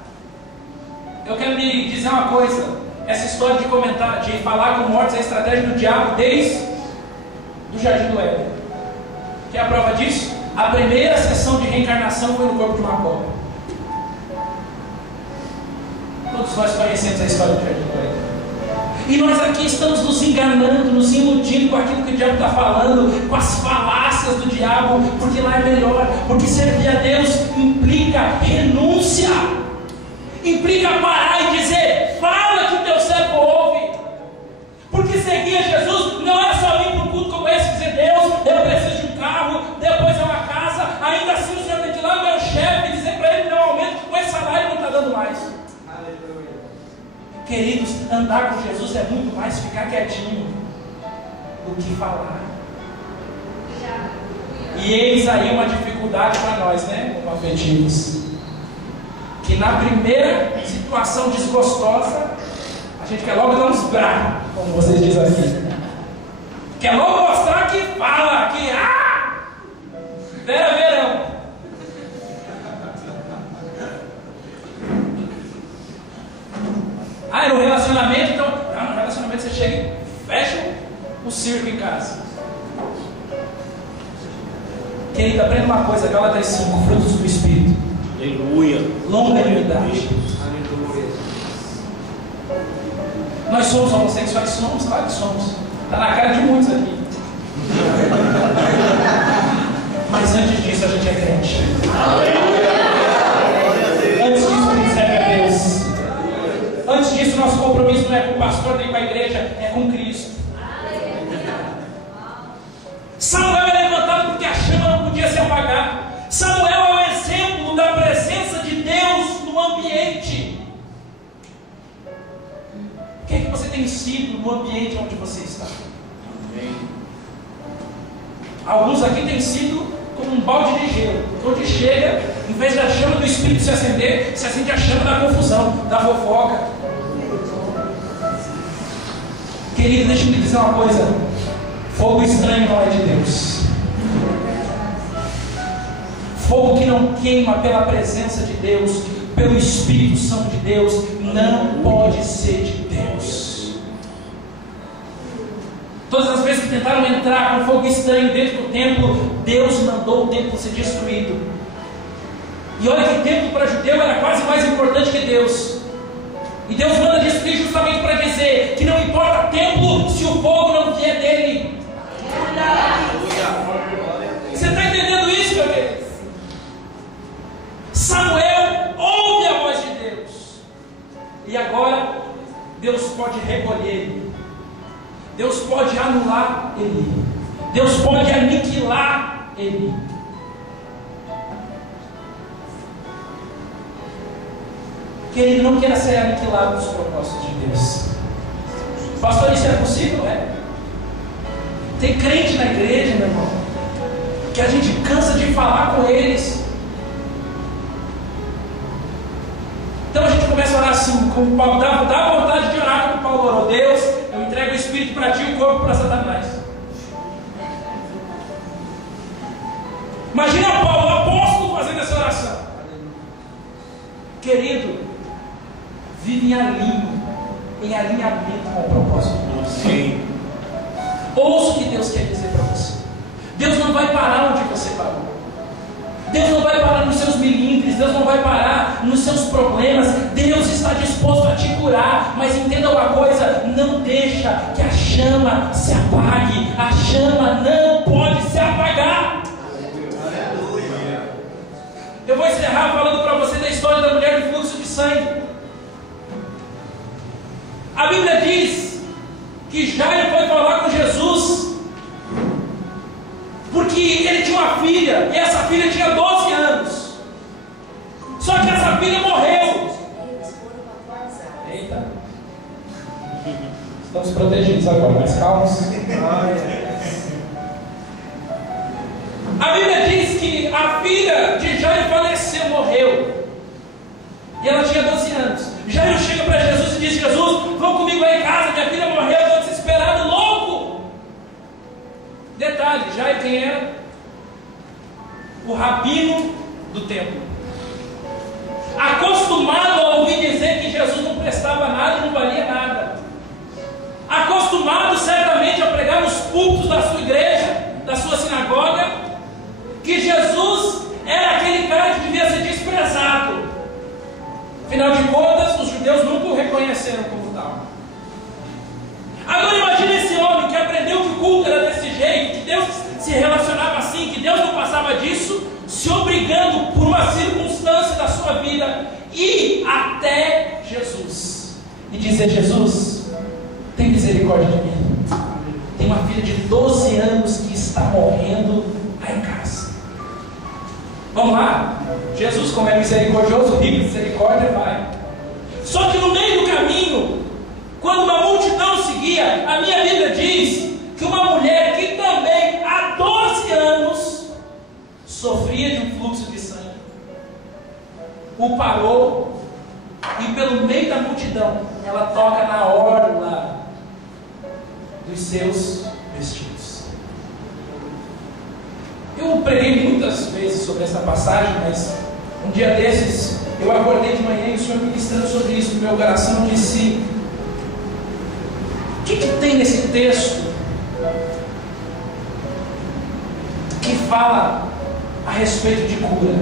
Eu quero lhe dizer uma coisa. Essa história de comentar, de falar com mortos é a estratégia do diabo desde o Jardim do Éden. Quer a prova disso? A primeira sessão de reencarnação foi no corpo de uma cobra. Todos nós conhecemos a história do Jardim do Éden. E nós aqui estamos nos enganando, nos iludindo com aquilo que o diabo está falando, com as falácias do diabo, porque lá é melhor, porque servir a Deus implica renúncia, implica parar e dizer, fala que o teu servo ouve, porque seguir a Jesus não é só vir para um culto como esse e dizer, Deus, eu preciso de um carro, depois é uma casa, ainda assim o Senhor tem de ir lá no meu chefe e dizer para ele, não aumento, com esse salário não está dando mais. Queridos, andar com Jesus é muito mais ficar quietinho do que falar. E eis aí uma dificuldade para nós, né, como afetivos. Que na primeira situação desgostosa, a gente quer logo dar uns bravos, como vocês dizem aqui. Quer logo mostrar que fala, que Vera verão. No relacionamento, então, no relacionamento você chega e fecha o circo em casa. Querido, aprenda uma coisa, Gálatas 5, frutos do Espírito. Aleluia. Longanimidade. Nós somos homossexuais? Somos, claro que somos. Está na cara de muitos aqui. Mas antes disso a gente é crente. Antes disso a gente serve a Deus. Antes disso, nosso compromisso não é com o pastor nem com a igreja, é com Cristo. Samuel é levantado porque a chama não podia se apagar. Samuel é o exemplo da presença de Deus no ambiente. O que é que você tem sido no ambiente onde você está? Amém. Alguns aqui têm sido como um balde de gelo. Onde chega, em vez da chama do Espírito se acender, se acende a chama da confusão, da fofoca. Querido, deixa eu me dizer uma coisa. Fogo estranho não é de Deus. Fogo que não queima pela presença de Deus, pelo Espírito Santo de Deus, não pode ser de Deus. Todas as vezes que tentaram entrar com fogo estranho dentro do templo, Deus mandou o templo ser destruído. E olha que o templo para judeu era quase mais importante que Deus. E Deus manda destruir justamente para dizer que não importa templo se o fogo não vier dele. Você está entendendo isso, meu querido? Samuel ouve a voz de Deus. E agora Deus pode recolher ele. Deus pode anular ele. Deus pode aniquilar ele. Querido, não queira ser aniquilado dos propósitos de Deus. Pastor, isso é possível? É. Tem crente na igreja, meu irmão, que a gente cansa de falar com eles. Então a gente começa a orar assim, como Paulo, dá vontade de orar como Paulo orou. Deus, eu entrego o espírito para ti e o corpo para Satanás. Imagina Paulo, o apóstolo, fazendo essa oração. Querido, vive em alinhamento com o propósito de Deus. Sim. Ouça o que Deus quer dizer para você. Deus não vai parar onde você parou. Deus não vai parar nos seus milímetros, Deus não vai parar nos seus problemas. Deus está disposto a te curar, mas entenda uma coisa: não deixa que a chama se apague. A chama não pode se apagar. Eu vou encerrar falando para você da história da mulher do fluxo de sangue. A Bíblia diz que Jairo foi falar com Jesus porque ele tinha uma filha, e essa filha tinha 12 anos. Só que essa filha morreu. Eita. Estamos protegidos agora, mas calmos. A Bíblia diz que a filha de Jairo faleceu, morreu. E ela tinha 12 anos. Jairo chega para Jesus e diz: Jesus, vão comigo lá em casa, minha filha morreu, eu estou desesperado, louco. Detalhe, Jairo quem era? O rabino do templo, acostumado a ouvir dizer que Jesus não prestava nada e não valia nada, acostumado certamente a pregar nos púlpitos da sua igreja, da sua sinagoga, que Jesus era aquele cara que devia ser desprezado. Afinal de contas, os judeus nunca o reconheceram como tal. Agora imagine esse homem que aprendeu que o culto era desse jeito, que Deus se relacionava assim, que Deus não passava disso, se obrigando por uma circunstância da sua vida ir até Jesus e dizer: Jesus, tem misericórdia de mim. Tem uma filha de 12 anos que está morrendo lá em casa. Vamos lá. Jesus, como é misericordioso, rico de misericórdia, vai. Só que no meio do caminho, quando uma multidão seguia, a minha Bíblia diz que uma mulher que também há 12 anos sofria de um fluxo de sangue, o parou e pelo meio da multidão ela toca na orla dos seus vestidos. Eu preguei muitas vezes sobre essa passagem, mas um dia desses eu acordei de manhã e o Senhor ministrando sobre isso no meu coração disse: o que tem nesse texto que fala a respeito de cura?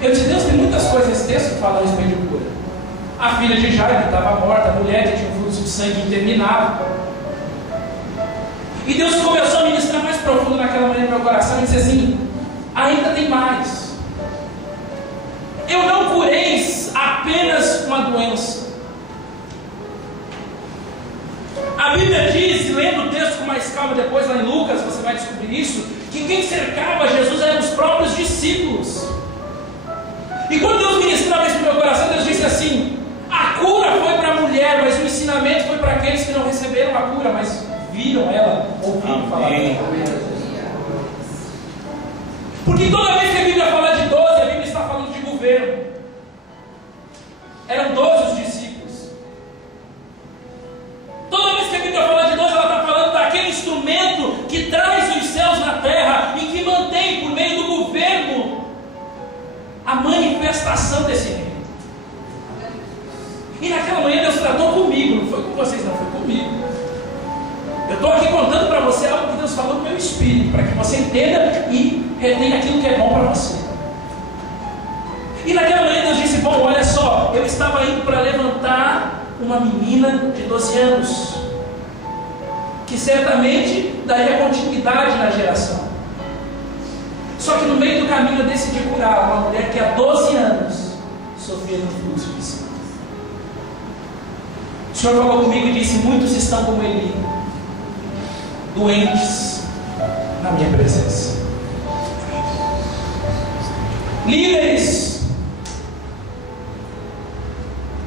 Eu disse: Deus, tem muitas coisas nesse texto que falam a respeito de cura. A filha de Jairo que estava morta, a mulher que tinha um fluxo de sangue interminável. E Deus começou a ministrar mais profundo naquela manhã no meu coração e disse assim: ainda tem mais. Eu não cureis apenas uma doença. A Bíblia diz, lendo o texto com mais calma depois lá em Lucas, você vai descobrir isso, que quem cercava Jesus eram os próprios discípulos. E quando Deus ministrava isso no meu coração, Deus disse assim: a cura foi para a mulher, mas o ensinamento foi para aqueles que não receberam a cura, mas viram ela, ouviram falar dela. Porque toda vez que a Bíblia fala de 12, a Bíblia está falando de governo. Eram 12 os discípulos. Toda vez que a Bíblia fala de 12, ela está falando daquele instrumento que traz os céus na terra e que mantém por meio do governo a manifestação desse reino. E naquela manhã Deus tratou comigo, não foi com vocês não, foi comigo. Eu estou aqui contando para você algo que Deus falou no meu espírito, para que você entenda e retenha aquilo que é bom para você. E naquela manhã Deus disse: bom, olha só, eu estava indo para levantar uma menina de 12 anos, que certamente daria continuidade na geração. Só que no meio do caminho eu decidi curar uma mulher que há 12 anos sofria de um fluxo de sangue. O Senhor falou comigo e disse: muitos estão como Eli, doentes na minha presença. Líderes,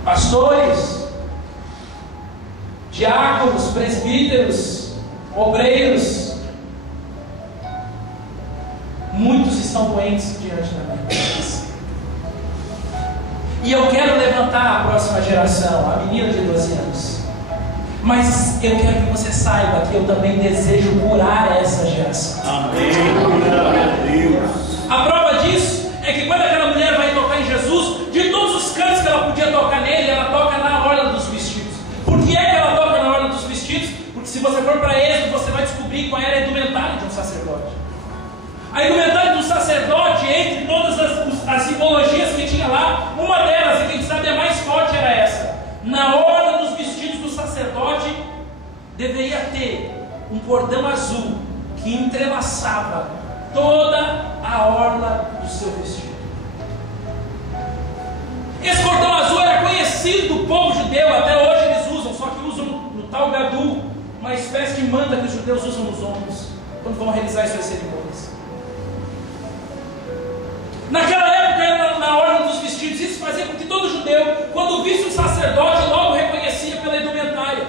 pastores, diáconos, presbíteros, obreiros, muitos estão doentes diante da minha presença. E eu quero levantar a próxima geração, a menina de 12 anos. Mas eu quero que você saiba que eu também desejo curar essa geração. Amém. Glória a Deus. A prova disso é que quando aquela mulher vai tocar em Jesus, de todos os cantos que ela podia tocar nele, ela toca na orla dos vestidos. Por que é que ela toca na orla dos vestidos? Porque se você for para Êxodo, você vai descobrir qual era a indumentária de um sacerdote. A indumentária de um sacerdote, entre todos as simbologias que tinha lá, uma delas, e quem sabe a mais forte era essa: na orla dos vestidos do sacerdote deveria ter um cordão azul que entrelaçava toda a orla do seu vestido. Esse cordão azul era conhecido do povo judeu, até hoje eles usam, só que usam no tal gadu, uma espécie de manta que os judeus usam nos ombros quando vão realizar as suas cerimônias. Naquela época era na orla dos vestidos. Isso fazia com que todo judeu, quando visse um sacerdote, logo reconhecia pela indumentária.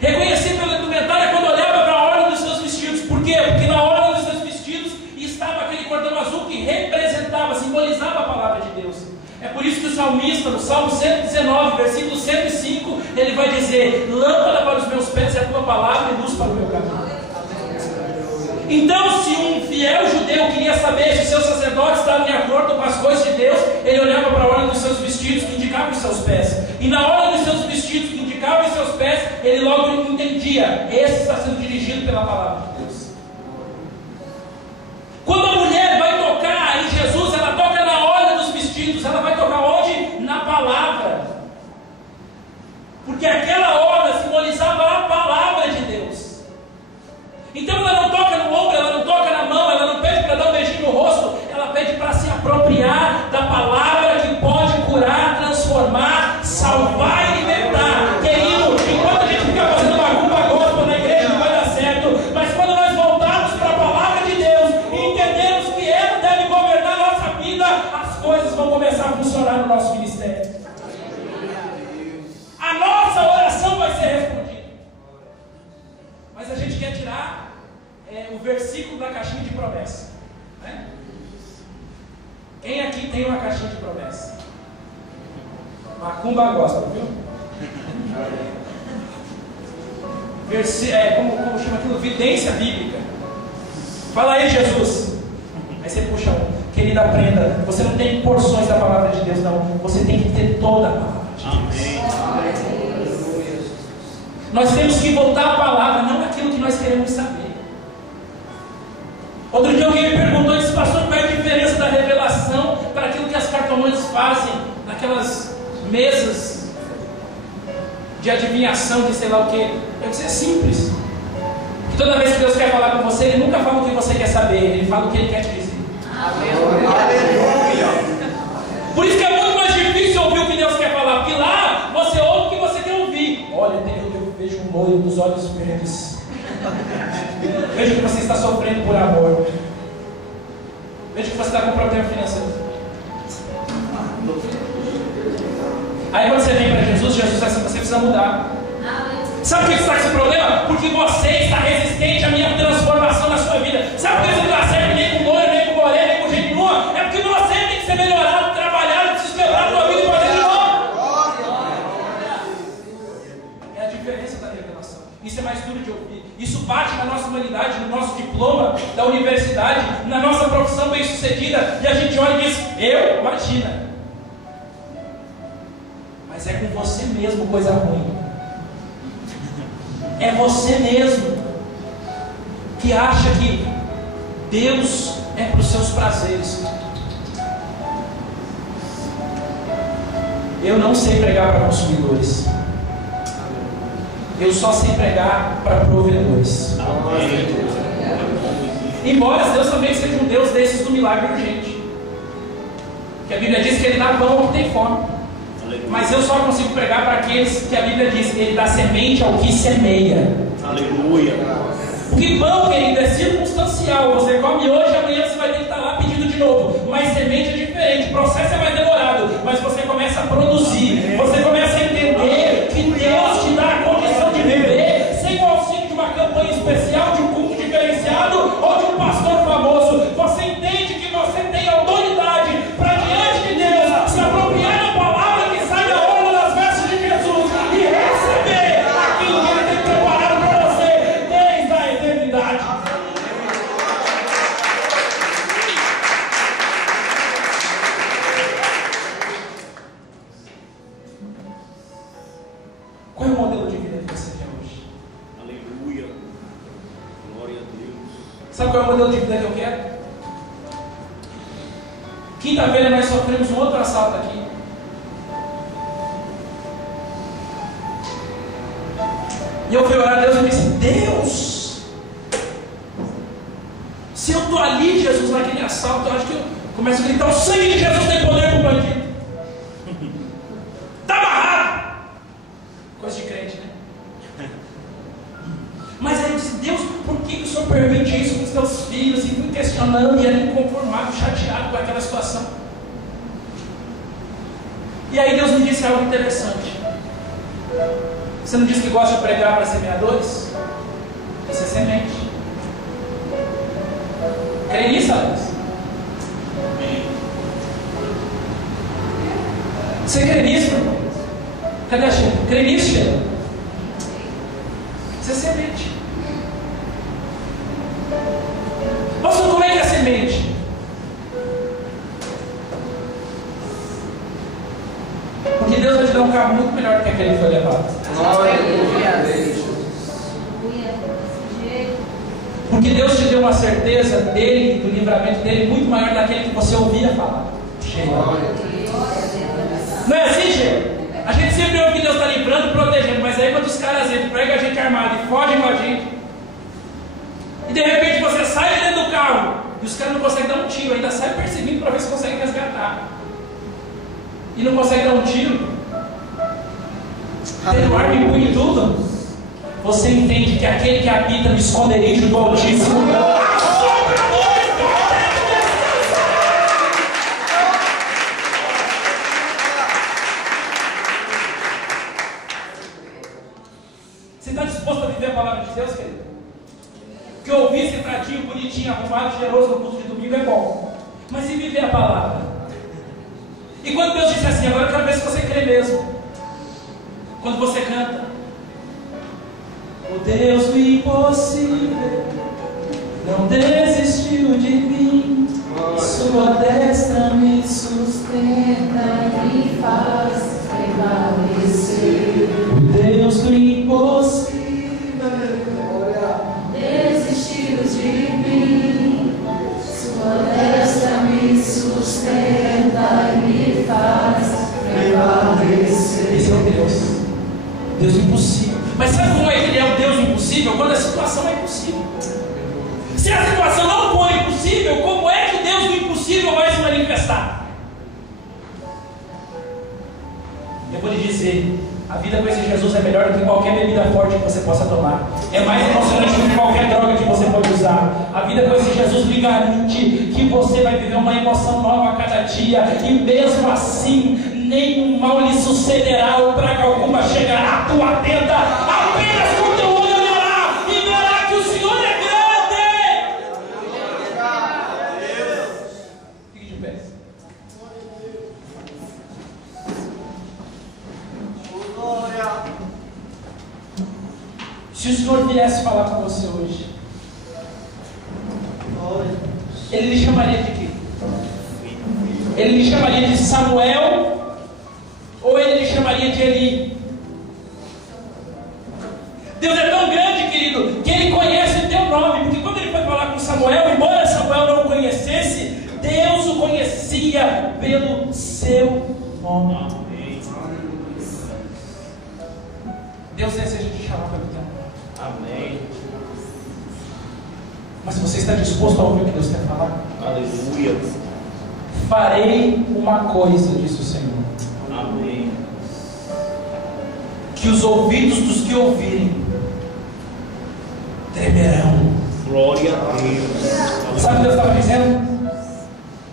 Reconhecia pela indumentária quando olhava para a orla dos seus vestidos. Por quê? Porque na orla dos seus vestidos estava aquele cordão azul que representava, simbolizava a palavra de Deus. É por isso que o salmista, no Salmo 119, versículo 105, ele vai dizer: lâmpada para os meus pés é a tua palavra e luz para o meu caminho. Então, se um fiel judeu queria saber se os seus sacerdotes estavam em acordo com as coisas de Deus, ele olhava para a orla dos seus vestidos que indicavam os seus pés. E na orla dos seus vestidos que indicavam os seus pés, ele logo entendia: esse está sendo dirigido pela palavra de Deus. Quando a mulher vai tocar em Jesus, ela toca na orla dos vestidos. Ela vai tocar onde? Na palavra. Porque aquela orla simbolizava a palavra de Deus. Então ela não toca no ombro, ela não toca na mão, ela não pede para dar um beijinho no rosto, ela pede para se apropriar da palavra que pode curar, transformar, salvar e libertar. Querido, enquanto a gente fica fazendo macumba gospel na igreja não vai dar certo, mas quando nós voltarmos para a palavra de Deus e entendermos que ela deve governar a nossa vida, as coisas vão começar a funcionar no nosso ministério. A nossa oração vai ser respondida. Mas a gente quer tirar o versículo da caixinha de promessa, né? Quem aqui tem uma caixinha de promessa? Macumba gosta, viu? Como chama aquilo? Vidência bíblica. Fala aí, Jesus. Aí você puxa um. Querida, aprenda. Você não tem porções da palavra de Deus, não. Você tem que ter toda a palavra de Deus. Nós temos que voltar à palavra, não aquilo que nós queremos saber. Outro dia alguém me perguntou, disse: pastor, qual é a diferença da revelação para aquilo que as cartomantes fazem naquelas mesas de adivinhação, de sei lá o que? Eu disse: é simples. Que toda vez que Deus quer falar com você, Ele nunca fala o que você quer saber, Ele fala o que Ele quer te dizer. Aleluia. Por isso que é muito mais difícil ouvir o que Deus quer falar, porque lá você ouve o que você quer ouvir. Olha, eu vejo um molho dos olhos verdes. Vejo que você está sofrendo por amor. Vejo que você está com problema financeiro. Aí quando você vem para Jesus, Jesus vai dizer: você precisa mudar. Sabe por que está com esse problema? Porque você está resistente à minha transformação na sua vida. Sabe por que você não está certo nem com loiro, nem com moreno, nem com gente nua? É porque você tem que ser melhorado, trabalhado, se quebrar a tua vida e fazer de novo. É a diferença da revelação. Isso é mais duro de ouvir. Isso bate na nossa humanidade, no nosso diploma da universidade, na nossa profissão bem-sucedida, e a gente olha e diz: eu? Imagina. Mas é com você mesmo coisa ruim. É você mesmo que acha que Deus é para os seus prazeres. Eu não sei pregar para consumidores. Eu só sei pregar para provedores. Embora Deus também seja um Deus desses do milagre urgente, que a Bíblia diz que Ele dá pão ao que tem fome. Mas eu só consigo pregar para aqueles que a Bíblia diz que Ele dá semente ao que semeia. Aleluia. Porque pão, querido, é circunstancial. Você come hoje, amanhã você vai ter que estar lá pedindo de novo. Mas semente é diferente, o processo é mais demorado. Mas você começa a produzir, você começa a entender que Deus te dá a condição de viver sem o auxílio de uma campanha especial, de um culto diferenciado ou de um pastor famoso. Você entende que você tem autoridade para diante de Deus se apropriar da palavra que sai da orla das vestes de Jesus e receber aquilo que Ele tem preparado para você desde a eternidade. Qual é o modelo de vida que você quer hoje? Aleluia. Glória a Deus. Sabe qual é o modelo de vida que eu quero? Quinta-feira nós sofremos um outro assalto aqui. E eu fui orar a Deus e disse: Deus, se eu estou ali, Jesus, naquele assalto, eu acho que eu começo a gritar: o sangue de Jesus tem poder para o bandido. Está amarrado. Coisa de crente, né? Mas aí eu disse: Deus, por que o Senhor permite isso com os teus filhos? E fui questionando e ali inconformado, chateado com aquela situação. E aí Deus me disse algo interessante. Você não disse que gosta de pregar para semeadores? Isso é semente. Crê nisso, Alex? Você crê nisso, meu irmão? Cadê a Sheila? Crê nisso, Sheila? Isso é semente. Pastor, como é que é a semente? Porque Deus vai te dar um carro muito melhor do que aquele que foi levado. Porque Deus te deu uma certeza dele, do livramento dele, muito maior daquele que você ouvia falar. Não é assim, Sheila? A gente sempre ouve que Deus está livrando e protegendo, mas aí quando os caras entram, pegam a gente armado e fogem com a gente, e de repente você sai dentro do carro e os caras não conseguem dar um tiro, ainda sai perseguindo para ver se consegue resgatar. E não consegue dar um tiro, tendo arma e punho e tudo, você entende que aquele que habita no esconderijo do Altíssimo Você está disposto a viver a palavra de Deus, querido? Que ouvir sentadinho, bonitinho, arrumado, cheiroso no culto de domingo é bom, mas e viver a palavra? E quando Deus disse assim: agora eu quero ver se você crê mesmo. Quando você canta: o Deus do impossível não desistiu de mim, sua destra me sustenta e faz prevalecer. O Deus do impossível desistiu de mim, sua destra me sustenta e me faz prevalecer. Esse é o Deus impossível. Mas sabe como é que ele é o Deus impossível? Quando a situação é impossível. Se a situação não for impossível, como é que o Deus do impossível vai se manifestar? Eu vou lhe dizer: a vida com esse Jesus é melhor do que qualquer bebida forte que você possa tomar. É mais emocionante do que qualquer droga que você pode usar. A vida com esse Jesus lhe garante que você vai viver uma emoção nova a cada dia. E mesmo assim, nenhum mal lhe sucederá ou praga alguma chegará à tua tenda. Apenas com teu olho olhará e verá que o Senhor é grande. Fique de pé. Se o Senhor viesse falar com você hoje, Ele lhe chamaria de quê? Ele lhe chamaria de Samuel? Ou ele lhe chamaria de Eli? Deus é tão grande, querido, que Ele conhece o teu nome. Porque quando Ele foi falar com Samuel, embora Samuel não o conhecesse, Deus o conhecia pelo seu nome. Deus deseja te chamar pelo teu nome. Amém. Mas você está disposto a ouvir o que Deus quer falar? Aleluia. Farei uma coisa, disse o Senhor. Amém. Que os ouvidos dos que ouvirem tremerão. Glória a Deus. Sabe o que Deus estava dizendo?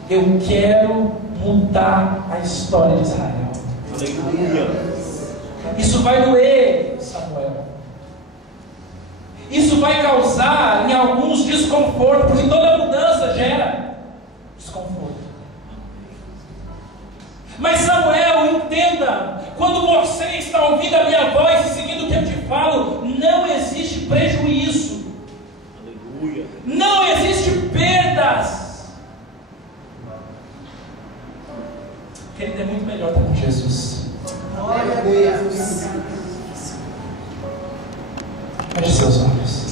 Eu quero mudar a história de Israel. Aleluia. Isso vai doer, Samuel. Isso vai causar em alguns desconforto, porque toda mudança gera desconforto. Mas Samuel, entenda, quando você está ouvindo a minha voz e seguindo o que eu te falo, não existe prejuízo. Aleluia. Não existe perdas. Querido, é muito melhor estar com Jesus. Glória a Deus. Feche seus olhos.